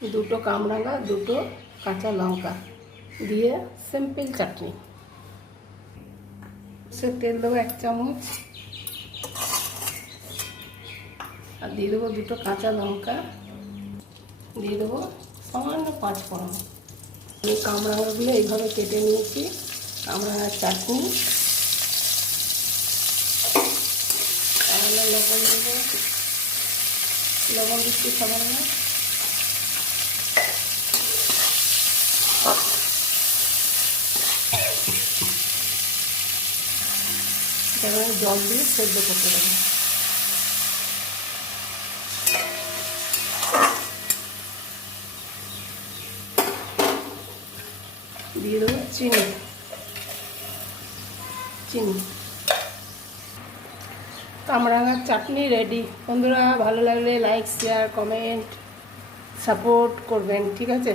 দুটো কামরাঙা দুটো কাঁচা লঙ্কা দিয়ে সিম্পল চাটনি। সে তেল দেবো এক চামচ। আর দিয়ে দেবো দুটো কাঁচা লঙ্কা। দিয়ে দেবো সামান্য পাঁচ ফোড়ন আমি কামরাঙাগুলো এইভাবে কেটে নিয়েছি। কামরাঙার চাটনি। লবণ দেবো। লবণ দিচ্ছি সামান্য। এবার জল দিয়ে সেদ্ধ করতে দেবো। দিয়ে দেবো চিনি। চিনি। কামরাঙার চাটনি রেডি বন্ধুরা, ভালো লাগলে লাইক শেয়ার কমেন্ট সাপোর্ট করবেন, ঠিক আছে?